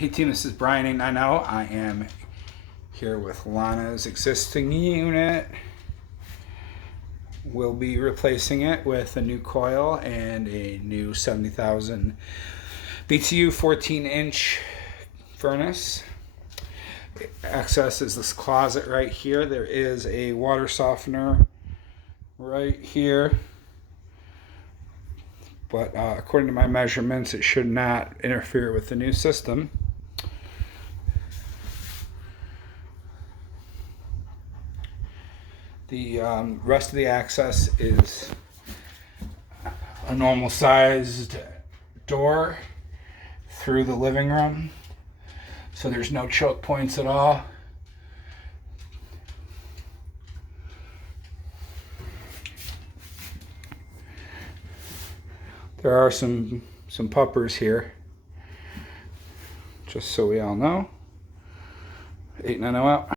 Hey team, this is Brian 890. I am here with Lana's existing unit. We'll be replacing it with a new coil and a new 70,000 BTU 14-inch furnace. Access is this closet right here. There is a water softener right here. But according to my measurements, it should not interfere with the new system. The rest of the access is a normal sized door through the living room, so there's no choke points at all. There are some puppers here, just so we all know. 890 out.